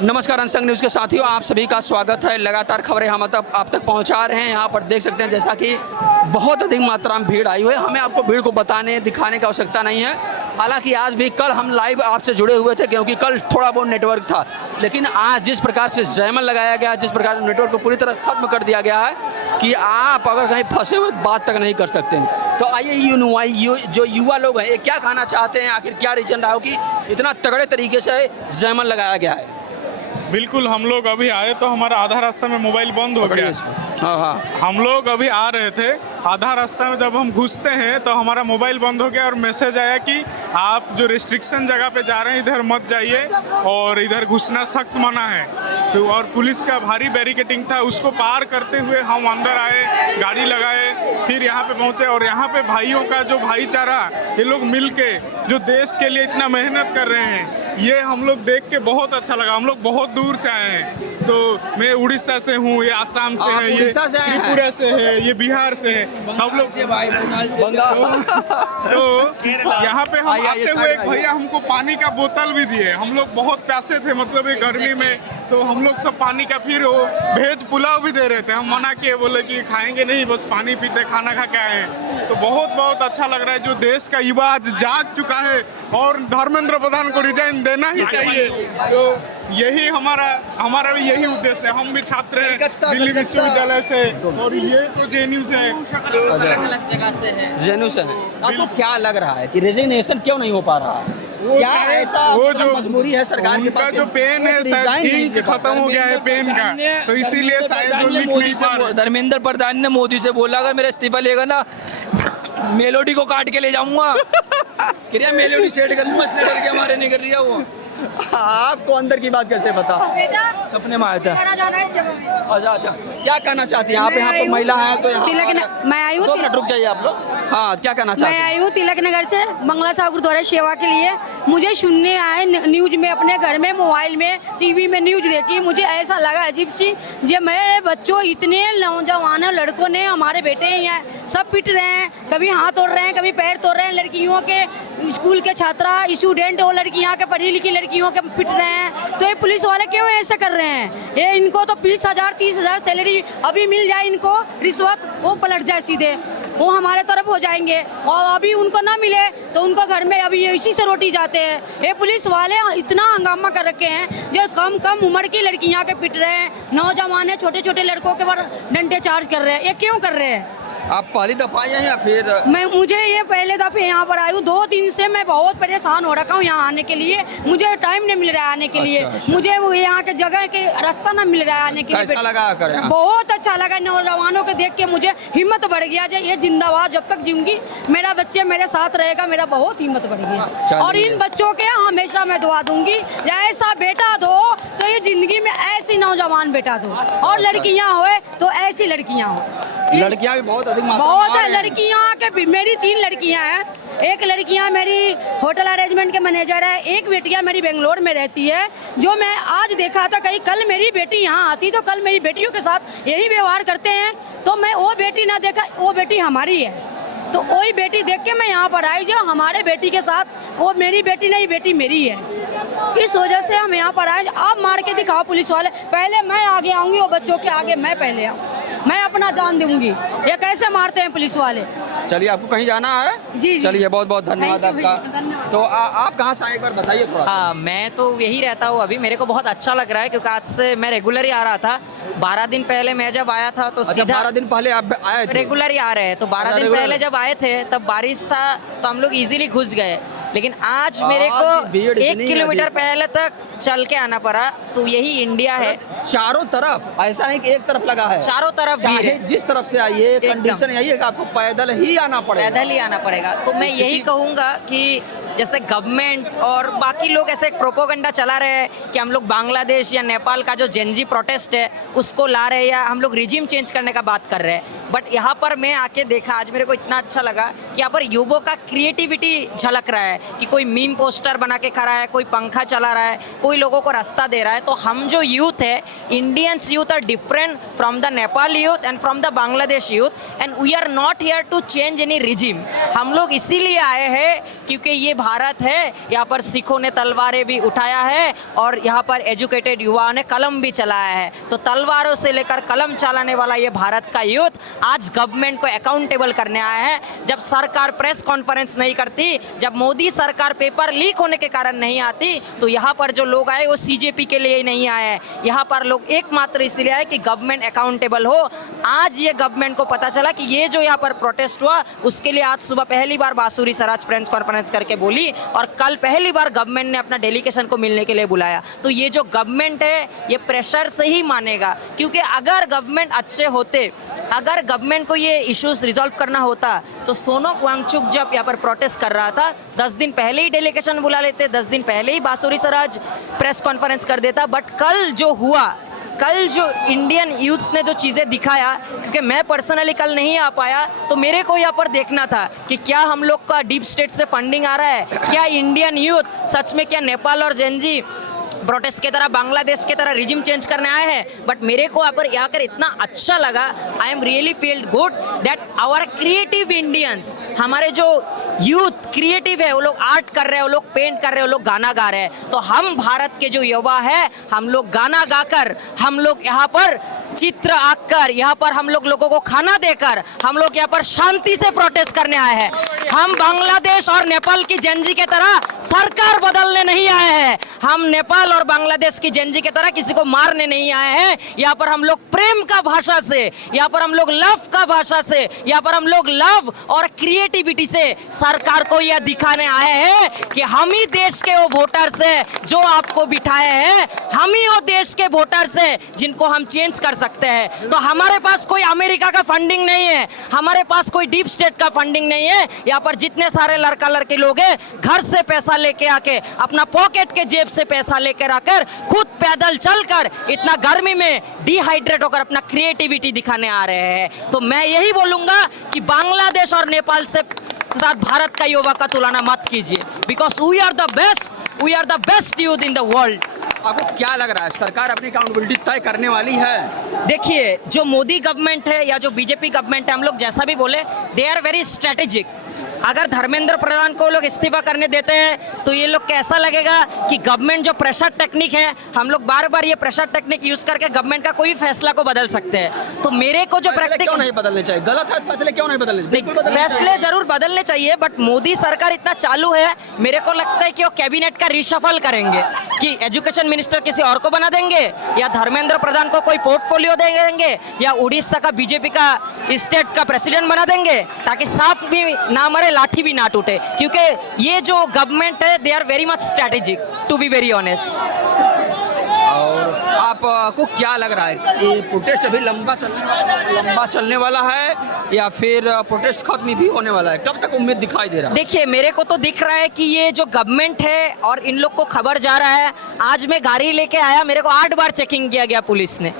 नमस्कार unsung news के साथियों, आप सभी का स्वागत है। लगातार खबरें हम आप तक पहुंचा रहे हैं। यहाँ पर देख सकते हैं जैसा कि बहुत अधिक मात्रा में भीड़ आई हुई है। हमें आपको भीड़ को दिखाने की आवश्यकता नहीं है। हालांकि आज भी कल हम लाइव आपसे जुड़े हुए थे क्योंकि कल थोड़ा बहुत नेटवर्क था, लेकिन आज जिस प्रकार से जयमन लगाया गया, जिस प्रकार से नेटवर्क को पूरी तरह खत्म कर दिया गया है कि आप अगर कहीं फंसे हुए बात तक नहीं कर सकते हैं। तो आइए जो युवा लोग हैं ये क्या कहना चाहते हैं, आखिर क्या रीजन रहा हो कि इतना तगड़े तरीके से जयमन लगाया गया है। बिल्कुल, हम लोग अभी आए तो हमारा आधा रास्ता में मोबाइल बंद हो गया। हाँ। हम लोग अभी आ रहे थे, आधा रास्ता में जब हम घुसते हैं तो हमारा मोबाइल बंद हो गया और मैसेज आया कि आप जो रिस्ट्रिक्शन जगह पे जा रहे हैं इधर मत जाइए और इधर घुसना सख्त मना है। तो और पुलिस का भारी बैरिकेडिंग था, उसको पार करते हुए हम अंदर आए, गाड़ी लगाए, फिर यहाँ पे पहुँचे। और यहाँ पे भाइयों का जो भाईचारा, ये लोग मिल के जो देश के लिए इतना मेहनत कर रहे हैं, ये हम लोग देख के बहुत अच्छा लगा। हम लोग बहुत दूर से आए हैं, तो मैं उड़ीसा से हूँ, ये आसाम से है, ये त्रिपुरा से है, ये बिहार से है, सब लोग। तो यहाँ पे हम आते हुए एक भैया हमको पानी का बोतल भी दिए। हम लोग बहुत प्यासे थे, मतलब ये गर्मी में, तो हम लोग सब पानी का, फिर वो भेज पुलाव भी दे रहे थे। हम मना किए, बोले कि खाएंगे नहीं, बस पानी पीते, खाना खा के आए हैं। तो बहुत अच्छा लग रहा है। जो देश का युवा आज जाग चुका है और धर्मेंद्र प्रधान को रिजाइन देना ही चाहिए। तो यही हमारा भी यही उद्देश्य है। हम भी छात्र हैं दिल्ली विश्वविद्यालय से, और ये तो जेएनयू से है, अलग जगह से है। जेएनयू से है। आपको क्या लग रहा है कि रेजिग्नेशन क्यों नहीं हो पा रहा है? क्या ऐसा वो जो मजबूरी है सरकार के पास? जो पेन है शायद इंक खत्म हो गया है पेन का, तो इसीलिए शायद वो लिख नहीं पा रहे। धर्मेंद्र प्रधान ने मोदी से बोला अगर मेरा इस्तीफा लेगा ना, मेलोडी को काट के ले जाऊंगा। क्रिया मेलोडी सेट कर लूंगा, इसलिए करके हमारे नहीं कर रही है वो। आपको अंदर की बात कैसे पता? सपने में आया था। अच्छा, क्या कहना चाहती हैं आप? यहाँ पर महिला है तो मैं आई हूँ, 2 मिनट रुक जाइए आप लोग। हाँ, क्या कहना चाहती मैं हैं? आई हूँ तिलक नगर से मंगला साहब गुरुद्वारा सेवा के लिए। मुझे सुनने आए न्यूज में, अपने घर में, मोबाइल में, टीवी में न्यूज देखी। मुझे ऐसा लगा अजीब सी, जो मेरे बच्चों, इतने नौजवान लड़कों ने, हमारे बेटे यहाँ सब पिट रहे हैं, कभी हाथ तोड़ रहे हैं, कभी पैर तोड़ रहे हैं। लड़कियों के स्कूल के छात्रा, स्टूडेंट, वो लड़कियाँ के पढ़ी लिखी लड़कियों के पिट रहे हैं। तो ये पुलिस वाले क्यों ऐसा कर रहे हैं? ये इनको तो 20,000 30,000 सैलरी अभी मिल जाए, इनको रिश्वत, वो पलट जाए सीधे, वो हमारे तरफ हो जाएंगे। और अभी उनको ना मिले तो उनको घर में अभी इसी से रोटी जाते हैं। ये पुलिस वाले इतना हंगामा कर रखे हैं, जो कम उम्र की लड़कियां के पिट रहे हैं, नौजवान छोटे छोटे लड़कों के पर डंडे चार्ज कर रहे हैं। ये क्यों कर रहे हैं? आप पहली दफा आए हैं या फिर? मुझे ये पहले दफे यहाँ पर आई हूँ। 2 दिन से मैं बहुत परेशान हो रखा हूँ यहाँ आने के लिए। मुझे टाइम नहीं मिल रहा है आने के लिए। मुझे वो यहाँ के जगह के रास्ता ना मिल रहा है आने के लिए। कैसा लगा कर यहाँ? बहुत अच्छा लगा। नौजवानों को देख के मुझे हिम्मत बढ़ गया। ये जिंदाबाद, जब तक जीऊंगी मेरा बच्चे मेरे साथ रहेगा, मेरा बहुत हिम्मत बढ़ गया। और इन बच्चों के हमेशा मैं दुआ दूंगी, ऐसा बेटा दो तो ये जिंदगी में ऐसी नौजवान बेटा दो, और लड़कियाँ हो तो ऐसी लड़कियाँ हो। लड़कियाँ भी बहुत अधिक बहुत है लड़कियाँ के। मेरी 3 लड़कियाँ हैं। एक लड़कियाँ मेरी होटल अरेंजमेंट के मैनेजर है, एक बेटियाँ मेरी बेंगलोर में रहती है। जो मैं आज देखा था, कहीं कल मेरी बेटी यहाँ आती तो कल मेरी बेटियों के साथ यही व्यवहार करते हैं। तो मैं वो बेटी ना देखा, वो बेटी हमारी है, तो वही बेटी देख के मैं यहाँ पर आई, जो हमारे बेटी के साथ, वो मेरी बेटी नहीं, बेटी मेरी है। इस वजह से हम यहाँ पर आए। आप मार के दिखाओ पुलिस वाले, पहले मैं आगे आऊँगी, वो बच्चों के आगे मैं पहले आऊँ, मैं अपना जान दूंगी। ये कैसे मारते हैं पुलिस वाले? चलिए, आपको कहीं जाना है? जी। चलिए, बहुत धन्यवाद आपका। तो आप कहाँ से आए, एक बार बताइए थोड़ा। हाँ, मैं तो यही रहता हूँ अभी। मेरे को बहुत अच्छा लग रहा है क्योंकि आज से मैं रेगुलर ही आ रहा था। 12 दिन पहले मैं जब आया था तो सीधा 12 दिन पहले आप आए थे? रेगुलर ही आ रहे हैं। तो 12 दिन पहले जब आए थे तब बारिश था, तो हम लोग इजीली घुस गए। लेकिन आज मेरे को 1 किलोमीटर पहले तक चल के आना पड़ा। तो यही इंडिया है। चारों तरफ, ऐसा नहीं कि एक तरफ लगा है, चारों तरफ भीड़ है। जिस तरफ से आइए, कंडीशन यही है कि आपको पैदल ही आना पड़ेगा। पैदल ही आना पड़ेगा। तो मैं यही कहूँगा कि जैसे गवर्नमेंट और बाकी लोग ऐसे एक प्रोपोगंडा चला रहे हैं कि हम लोग बांग्लादेश या नेपाल का जो जेनजी प्रोटेस्ट है उसको ला रहे हैं, या हम लोग रिजीम चेंज करने का बात कर रहे हैं। बट यहाँ पर मैं आके देखा, आज मेरे को इतना अच्छा लगा कि यहाँ पर युवकों का क्रिएटिविटी झलक रहा है कि कोई मीम पोस्टर बना के खड़ा है, कोई पंखा चला रहा है, कोई लोगों को रास्ता दे रहा है। तो हम जो यूथ है, Indians youth are different from the Nepal youth and from the Bangladesh youth, and we are not here to change any regime. हम लोग इसीलिए आए हैं क्योंकि ये भारत है, यहाँ पर सिखों ने तलवारें भी उठाया है और यहाँ पर एजुकेटेड युवाओं ने कलम भी चलाया है। तो तलवारों से लेकर कलम चलाने वाला ये भारत का यूथ आज गवर्नमेंट को अकाउंटेबल करने आया है। जब सरकार प्रेस कॉन्फ्रेंस नहीं करती, जब मोदी सरकार पेपर लीक होने के कारण नहीं आती, तो यहाँ पर जो लोग आए वो सीजेपी के लिए ही नहीं आए हैं। यहाँ पर लोग एकमात्र इसलिए आए कि गवर्नमेंट अकाउंटेबल हो। आज ये गवर्नमेंट को पता चला कि ये जो यहाँ पर प्रोटेस्ट हुआ उसके लिए आज सुबह पहली बार बांसुरी स्वराज प्रेस कॉन्फ्रेंस करके बोली और कल पहली बार गवर्नमेंट ने अपना डेलीगेशन को मिलने के लिए बुलाया। तो ये जो गवर्नमेंट है ये प्रेशर से ही मानेगा, क्योंकि अगर गवर्नमेंट अच्छे होते, अगर गवर्नमेंट को ये इश्यूज रिजॉल्व करना होता तो सोनम वांगचुक जब यहाँ पर प्रोटेस्ट कर रहा था 10 दिन पहले ही डेलीगेशन बुला लेते, 10 दिन पहले ही बांसुरी स्वराज प्रेस कॉन्फ्रेंस कर देता। बट कल जो हुआ, कल जो इंडियन यूथ्स ने जो चीज़ें दिखाया, क्योंकि मैं पर्सनली कल नहीं आ पाया तो मेरे को यहाँ पर देखना था कि क्या हम लोग का डीप स्टेट से फंडिंग आ रहा है, क्या इंडियन यूथ सच में क्या नेपाल और जेनजी प्रोटेस्ट की तरह बांग्लादेश की तरह रिजिम चेंज करने आए हैं। बट मेरे को यहाँ पर आकर इतना अच्छा लगा, I am really feeled good that our creative Indians, हमारे जो यूथ क्रिएटिव है वो लोग आर्ट कर रहे हैं, वो लोग पेंट कर रहे हैं, वो लोग गाना गा रहे हैं। तो हम भारत के जो युवा है, हम लोग गाना गाकर, हम लोग यहाँ पर चित्र आकर, यहाँ पर हम लोग लोगों को खाना देकर, हम लोग यहाँ पर शांति से प्रोटेस्ट करने आए हैं। हम बांग्लादेश और नेपाल की जेनजी के तरह सरकार बदलने नहीं आए हैं। हम नेपाल और बांग्लादेश की जेनजी के तरह किसी को मारने नहीं आए हैं। यहाँ पर हम लोग प्रेम का भाषा से, यहाँ पर हम लोग लव का भाषा से, यहाँ पर हम लोग लव और क्रिएटिविटी से सरकार को यह दिखाने आए हैं कि हम ही देश के वो वोटर्स हैं जो आपको बिठाए हैं, हम ही वो देश के वोटर्स हैं जिनको हम चेंज कर सकते हैं। तो हमारे पास कोई अमेरिका का फंडिंग नहीं है, हमारे पास कोई डीप स्टेट का फंडिंग नहीं है। यहाँ पर जितने सारे लड़का लड़के लोग हैं घर से पैसा लेके आके, अपना पॉकेट के जेब से पैसा लेकर आकर, खुद पैदल चलकर इतना गर्मी में डिहाइड्रेट होकर अपना क्रिएटिविटी दिखाने आ रहे हैं। तो मैं यही बोलूंगा कि बांग्लादेश और नेपाल से साथ भारत का युवा का तुलना मत कीजिए, because we are the best youth in the world. आपको क्या लग रहा है, सरकार अपनी अकाउंटेबिलिटी तय करने वाली है? देखिए, जो मोदी गवर्नमेंट है या जो बीजेपी गवर्नमेंट है, हम लोग जैसा भी बोले, दे आर वेरी स्ट्रेटेजिक। अगर धर्मेंद्र प्रधान को लोग इस्तीफा करने देते हैं तो ये लोग कैसा लगेगा कि गवर्नमेंट जो प्रेशर टेक्निक है, हम लोग बार बार ये प्रेशर टेक्निक यूज करके गवर्नमेंट का कोई फैसला को बदल सकते हैं। तो मेरे को जो क्यों नहीं बदलने चाहिए? गलत है फैसले, क्यों नहीं बदलने चाहिए? फैसले जरूर बदलने चाहिए, बट मोदी सरकार इतना चालू है, मेरे को लगता है कि वो कैबिनेट का रिशफल करेंगे कि एजुकेशन मिनिस्टर किसी और को बना देंगे या धर्मेंद्र प्रधान को कोई पोर्टफोलियो दे देंगे या उड़ीसा का बीजेपी का स्टेट का प्रेसिडेंट बना देंगे, ताकि सांप भी ना मरे लाठी भी ना टूटे। क्योंकि ये जो गवर्नमेंट है, they are very much strategic, to be very honest. और आपको क्या लग रहा है, ये प्रोटेस्ट अभी लंबा चलने वाला है या फिर प्रोटेस्ट खत्म भी होने वाला है? कब तक उम्मीद दिखाई दे रहा है? देखिए, मेरे को तो दिख रहा है कि ये जो गवर्नमेंट है और इन लोग को खबर जा रहा है। आज मैं गाड़ी लेके आया, मेरे को 8 बार चेकिंग किया गया पुलिस ने,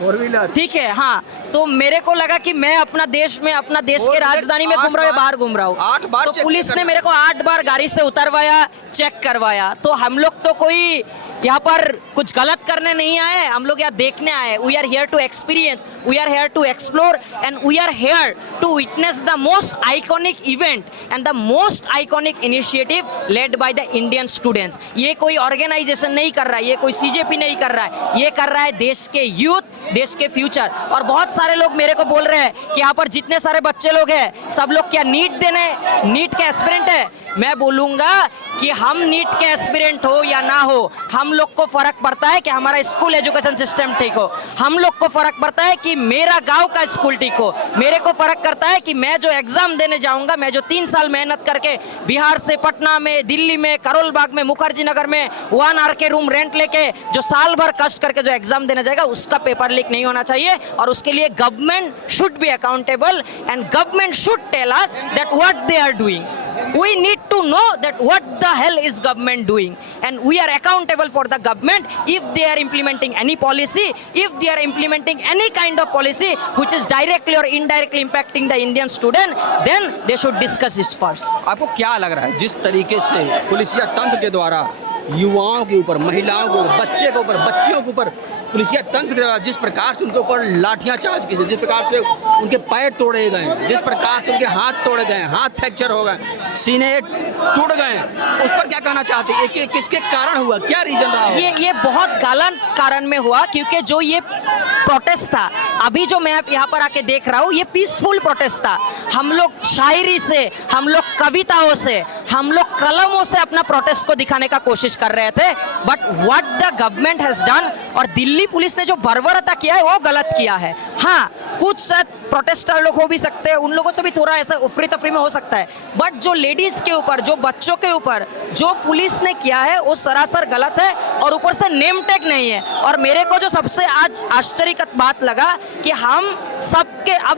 ठीक है, हाँ। तो मेरे को लगा कि मैं अपना देश के राजधानी में घूम रहा हूँ, बाहर घूम रहा हूँ। 8 बार तो पुलिस ने मेरे को 8 बार गाड़ी से उतरवाया, चेक करवाया। तो हम लोग तो कोई यहाँ पर कुछ गलत करने नहीं आए, हम लोग यहाँ देखने आए। We are here to experience, we are here to explore and we are here to witness the most iconic event and the most iconic initiative led by the Indian students. ये कोई ऑर्गेनाइजेशन नहीं कर रहा है, ये कोई CJP नहीं कर रहा है, ये कर रहा है देश के यूथ, देश के फ्यूचर। और बहुत सारे लोग मेरे को बोल रहे हैं कि यहाँ पर जितने सारे बच्चे लोग हैं सब लोग क्या नीट के एस्पिरेंट है। मैं बोलूँगा कि हम नीट के एस्पिरेंट हो या ना हो, हम लोग को फर्क पड़ता है कि हमारा स्कूल एजुकेशन सिस्टम ठीक हो। हम लोग को फर्क पड़ता है कि मेरा गांव का स्कूल ठीक हो। मेरे को फर्क करता है कि मैं जो एग्जाम देने जाऊंगा, मैं जो 3 साल मेहनत करके बिहार से पटना में, दिल्ली में, करोल बाग में, मुखर्जी नगर में 1 आवर के रूम रेंट लेके जो साल भर कष्ट करके जो एग्जाम देने जाएगा, उसका पेपर लीक नहीं होना चाहिए। और उसके लिए government should be accountable and government should tell us that what they are doing. We need to know that what the hell is government doing, and we are accountable for the government if they are implementing any policy, if they are implementing any kind of policy which is directly or indirectly impacting the Indian student, then they should discuss this first. आपको क्या लग रहा है, जिस तरीके से पुलिसिया तंत्र के द्वारा युवाओं के ऊपर, महिलाओं के ऊपर, बच्चे के ऊपर, बच्चियों के ऊपर पुलिसिया तंत्र जिस प्रकार से उनके ऊपर लाठियां चार्ज की, जिस प्रकार से उनके पैर तोड़े गए, जिस प्रकार से उनके हाथ तोड़े गए, हाथ फ्रैक्चर हो गए, सीने टूट गए, उस पर क्या कहना चाहते हैं? कि किसके कारण हुआ, क्या रीजन रहा? ये बहुत गलत कारण में हुआ, क्योंकि जो ये प्रोटेस्ट था, अभी जो मैं यहाँ पर आके देख रहा हूँ, ये पीसफुल प्रोटेस्ट था। हम लोग शायरी से, हम लोग कविताओं से, हम लोग कलमों से अपना प्रोटेस्ट को दिखाने का कोशिश कर रहे थे। But what the government has done, और दिल्ली पुलिस ने जो बर्बरता किया है वो गलत किया है। हाँ, कुछ शायद प्रोटेस्टर लोग हो भी सकते हैं, उन लोगों से भी थोड़ा ऐसा उफरी तफरी में हो सकता है, बट जो लेडीज के ऊपर, जो बच्चों के ऊपर जो पुलिस ने किया है वो सरासर गलत है, और ऊपर से नेम टैग नहीं है। और मेरे को जो सबसे आज आश्चर्य की बात लगा कि हम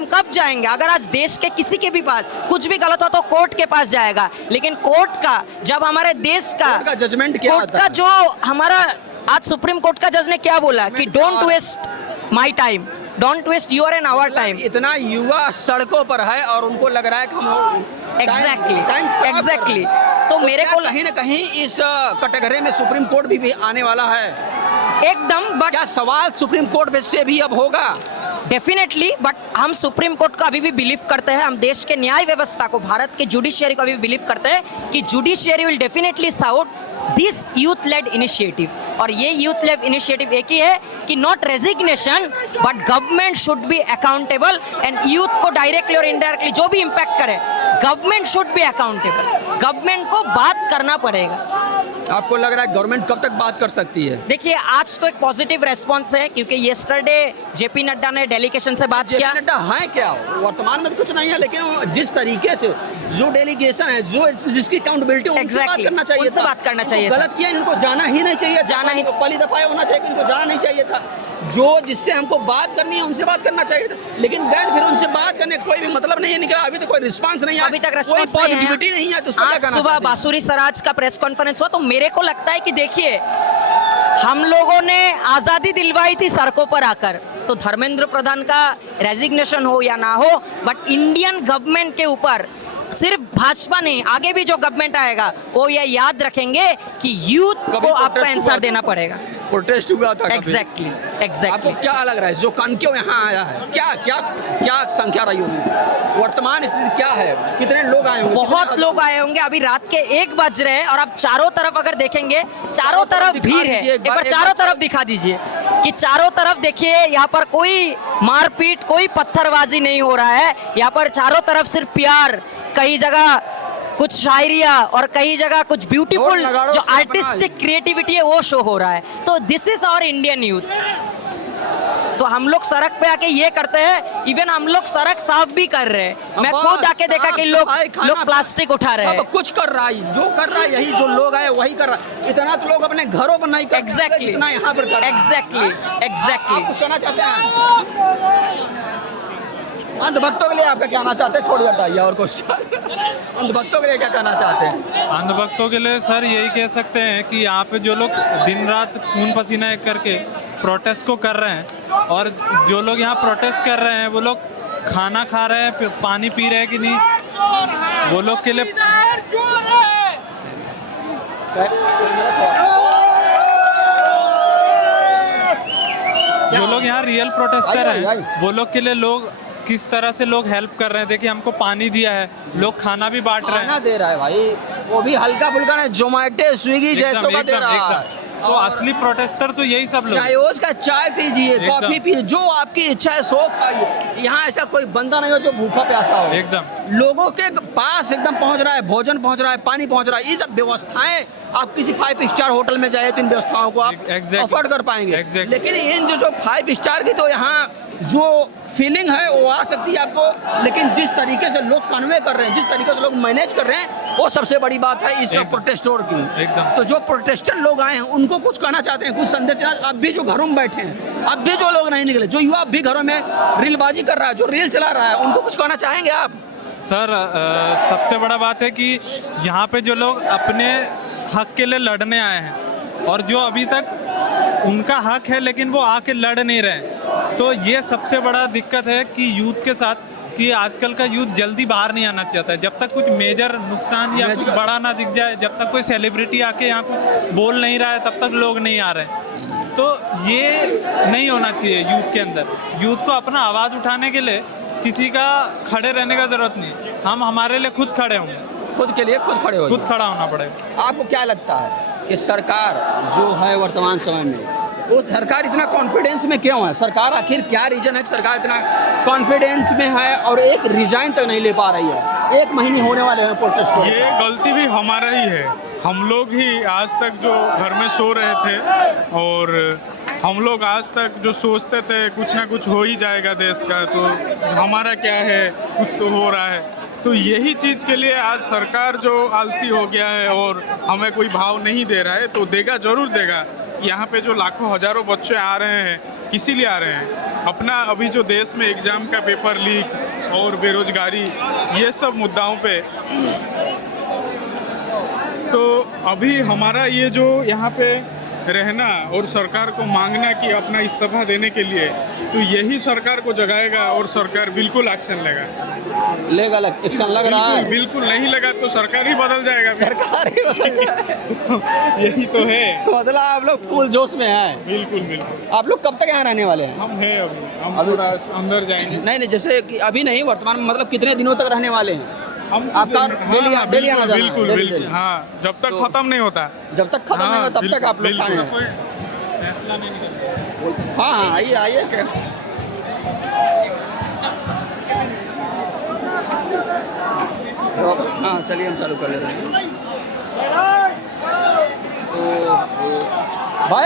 कब जाएंगे, अगर आज देश के किसी के भी पास कुछ भी गलत हो तो कोर्ट के पास जाएगा, लेकिन कोर्ट का जब हमारे देश का जजमेंट क्या कोर्ट का जो हमारा आज सुप्रीम कोर्ट का जज ने क्या बोला कि don't waste my time, don't waste your and our time. इतना युवा सड़कों पर है और उनको लग रहा है कि हम एग्जैक्टली तो मेरे को कहीं ना कहीं इस कटघरे में सुप्रीम कोर्ट भी आने वाला है एकदम। बट क्या सवाल सुप्रीम कोर्ट से भी अब होगा? डेफिनेटली, बट हम सुप्रीम कोर्ट को अभी भी बिलीव करते हैं, हम देश के न्याय व्यवस्था को, भारत के जुडिशियरी को अभी भी बिलीव करते हैं कि judiciary will definitely support this youth led initiative. और ये यूथ लेड इनिशिएटिव एक ही है कि not resignation, but government should be accountable, and youth को डायरेक्टली और इनडायरेक्टली जो भी इम्पैक्ट करे, government should be accountable. Government को बात करना पड़ेगा। आपको लग रहा है गवर्नमेंट कब तक बात कर सकती है? देखिए, आज तो एक पॉजिटिव रेस्पॉन्स है, क्योंकि येस्टरडे जेपी नड्डा ने डेलीगेशन से बात किया। नड्डा है क्या? वर्तमान में तो कुछ नहीं है, लेकिन जिस तरीके से जो डेलीगेशन है, जो जिसकी अकाउंटेबिलिटी, उनसे बात करना चाहिए, उनसे बात करना चाहिए। गलत किया, इनको जाना ही नहीं चाहिए, जाना ही पहली दफा होना चाहिए, इनको जाना नहीं चाहिए था। जो जिससे हमको बात करनी है उनसे बात करना चाहिए था, लेकिन गैर फिर उनसे बात करने कोई भी मतलब नहीं है निकला। अभी तो कोई रिस्पांस नहीं है, अभी तक रिस्पांस कोई पॉजिटिविटी नहीं है। तो आज सुबह बांसुरी सराज का प्रेस कॉन्फ्रेंस हुआ, तो मेरे को लगता है कि देखिए, हम लोगों ने आजादी दिलवाई थी सड़कों पर आकर, तो धर्मेंद्र प्रधान का रेजिग्नेशन हो या ना हो, बट इंडियन गवर्नमेंट के ऊपर सिर्फ भाजपा नहीं, आगे भी जो गवर्नमेंट आएगा वो ये याद रखेंगे कि यूथ को आपको आंसर देना पड़ेगा। प्रोटेस्ट हुआ था एग्जैक्टली आपको क्या लग रहा है जो कान क्यों यहाँ आया है? क्या संख्या रही होगी? वर्तमान स्थिति क्या है? कितने लोग आए होंगे? बहुत लोग आए होंगे। अभी रात के 1 बज रहे हैं और आप चारों तरफ अगर देखेंगे, चारों तरफ भीड़ है। एक बार चारों तरफ दिखा दीजिए कि चारों तरफ देखिए, यहाँ पर कोई मारपीट, कोई पत्थरबाजी नहीं हो रहा है। यहाँ पर चारों तरफ सिर्फ प्यार, कई जगह कुछ शायरिया और कई जगह कुछ ब्यूटीफुल जो आर्टिस्टिक क्रिएटिविटी है वो शो हो रहा है। तो this is our Indian youth. तो हम लोग सड़क पे आके ये करते हैं, इवन हम लोग सड़क साफ भी कर रहे हैं। मैं खुद आके देखा कि लोग प्लास्टिक उठा रहे हैं। सब कुछ कर रहा है, जो कर रहा है यही, जो लोग आए वही कर रहा है। इतना तो लोग अपने घरों पर नहीं कर रहे, एग्जैक्टली इतना यहाँ पर कर रहे हैं। एग्जैक्टली कुछ कहना चाहते हैं अंधभक्तों के लिए? आपका कहना चाहते हैं? छोड़ हटाइए और क्वेश्चन। अंधभक्तों के लिए क्या कहना चाहते हैं? अंधभक्तों के लिए सर यही कह सकते हैं कि यहाँ पे जो लोग दिन रात खून पसीना एक करके प्रोटेस्ट को कर रहे हैं, और जो लोग यहाँ प्रोटेस्ट कर रहे हैं वो लोग खाना खा रहे हैं, पानी पी रहे हैं कि नहीं, वो लोग के लिए जो लोग यहाँ रियल प्रोटेस्टर हैं वो लोग के लिए लोग किस तरह से लोग हेल्प कर रहे हैं। देखिए, हमको पानी दिया है, लोग खाना भी बांट रहे हैं। खाना दे रहा है भाई, वो भी हल्का फुल्का नहीं, जोमेटो स्विगी जैसों का दे रहा है। तो असली प्रोटेस्टर तो यही सब लोग। चायोज का चाय पीजिए, कॉफी पीजिए, जो आपकी इच्छा है सो खाइए। यहाँ ऐसा कोई बंदा नहीं हो जो भूखा प्यासा हो। एकदम लोगों के पास एकदम पहुँच रहा है, भोजन पहुँच रहा है, पानी पहुँच रहा है। ये सब व्यवस्थाएं आप किसी 5 स्टार होटल में जाए तो इन व्यवस्थाओं को आप अफोर्ड कर पाएंगे। लेकिन इन जो 5 स्टार की, तो यहाँ जो फीलिंग है वो आ सकती है आपको, लेकिन जिस तरीके से लोग कन्वे कर रहे हैं, जिस तरीके से लोग मैनेज कर रहे हैं, वो सबसे बड़ी बात है इस प्रोटेस्टर की। एकदम। तो जो प्रोटेस्टर लोग आए हैं उनको कुछ कहना चाहते हैं, कुछ संदेश देना? अब भी जो घरों में बैठे हैं, अब भी जो लोग नहीं निकले, जो युवा भी घरों में रीलबाजी कर रहा है, जो रील चला रहा है, उनको कुछ कहना चाहेंगे आप? सर, सबसे बड़ा बात है कि यहाँ पे जो लोग अपने हक के लिए लड़ने आए हैं, और जो अभी तक उनका हक है लेकिन वो आके लड़ नहीं रहे, तो ये सबसे बड़ा दिक्कत है कि यूथ के साथ कि आजकल का यूथ जल्दी बाहर नहीं आना चाहता है। जब तक कुछ मेजर नुकसान या कुछ बड़ा ना दिख जाए, जब तक कोई सेलिब्रिटी आके यहाँ कुछ बोल नहीं रहा है, तब तक लोग नहीं आ रहे। तो ये नहीं होना चाहिए यूथ के अंदर। यूथ को अपना आवाज़ उठाने के लिए किसी का खड़े रहने का ज़रूरत नहीं, हम हमारे लिए खुद खड़े होंगे, खुद के लिए खुद खड़े हो खुद खड़ा होना पड़ेगा। आपको क्या लगता है कि सरकार जो है वर्तमान समय में, वो सरकार इतना कॉन्फिडेंस में क्यों है? सरकार आखिर क्या रीजन है कि सरकार इतना कॉन्फिडेंस में है और एक रिजाइन तक नहीं ले पा रही है? 1 महीने होने वाले हैं प्रोटेस्ट को। ये गलती भी हमारा ही है। हम लोग ही आज तक जो घर में सो रहे थे और हम लोग आज तक जो सोचते थे कुछ ना कुछ हो ही जाएगा देश का, तो हमारा क्या है, कुछ तो हो रहा है। तो यही चीज़ के लिए आज सरकार जो आलसी हो गया है और हमें कोई भाव नहीं दे रहा है, तो देगा ज़रूर देगा। यहाँ पे जो लाखों हज़ारों बच्चे आ रहे हैं, किसी लिए आ रहे हैं? अपना अभी जो देश में एग्ज़ाम का पेपर लीक और बेरोजगारी, ये सब मुद्दाओं पे, तो अभी हमारा ये जो यहाँ पे रहना और सरकार को मांगना कि अपना इस्तीफा देने के लिए, तो यही सरकार को जगाएगा और सरकार बिल्कुल एक्शन लेगा। एक्शन लग रहा है? बिल्कुल नहीं लगा तो सरकार ही बदल जाएगा। सरकार ही बदल जाए। यही तो है। मतलब आप लोग फुल जोश में हैं। बिल्कुल बिल्कुल। आप लोग कब तक यहाँ रहने वाले हैं? हम हैं अभी थोड़ा अंदर जाएंगे। नहीं, जैसे कि अभी नहीं, वर्तमान में मतलब कितने दिनों तक रहने वाले हैं? हम आपका डेली आना जाना है? बिल्कुल डेली, बिल्कुल, डेली। हाँ, जब तक तो- खत्म नहीं होता। जब तक खत्म नहीं होगा तब तक आप लोग खाने हैं। फैसला नहीं निकलता। हाँ, आइए क्या? हाँ, चलिए हम चालू कर लेते हैं। तो भाई